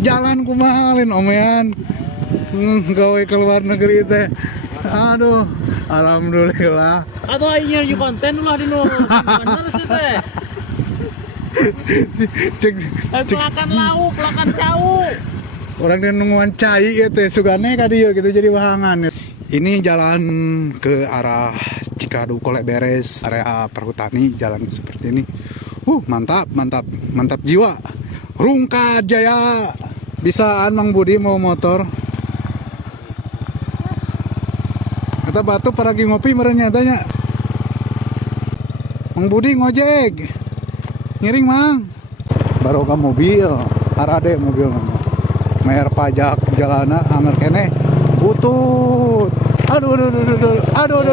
jalan kumahalin omean. Gawe ke luar negeri teh. Aduh, alhamdulillah. Atau aing nya konten lah di nu. Bener sih teh. Cek Pelakan lauk, pelakan cau. orang yang nungguan cai ya teh sugane ka dieu gitu jadi wahangan. Ini jalan ke arah Cikadu Kolek Beres, area perhutani, jalan seperti ini. Mantap, mantap, mantap jiwa. Rungkad Jaya. Bisaan Mang Budi mau motor. Kata batu peragi ngopi merenya tanya. Mang Budi ngojek. Ngiring Mang. Barokah mobil, arade mobil Mang. Mayar pajak jalana anger kene. Butut. Aduh. Aduh.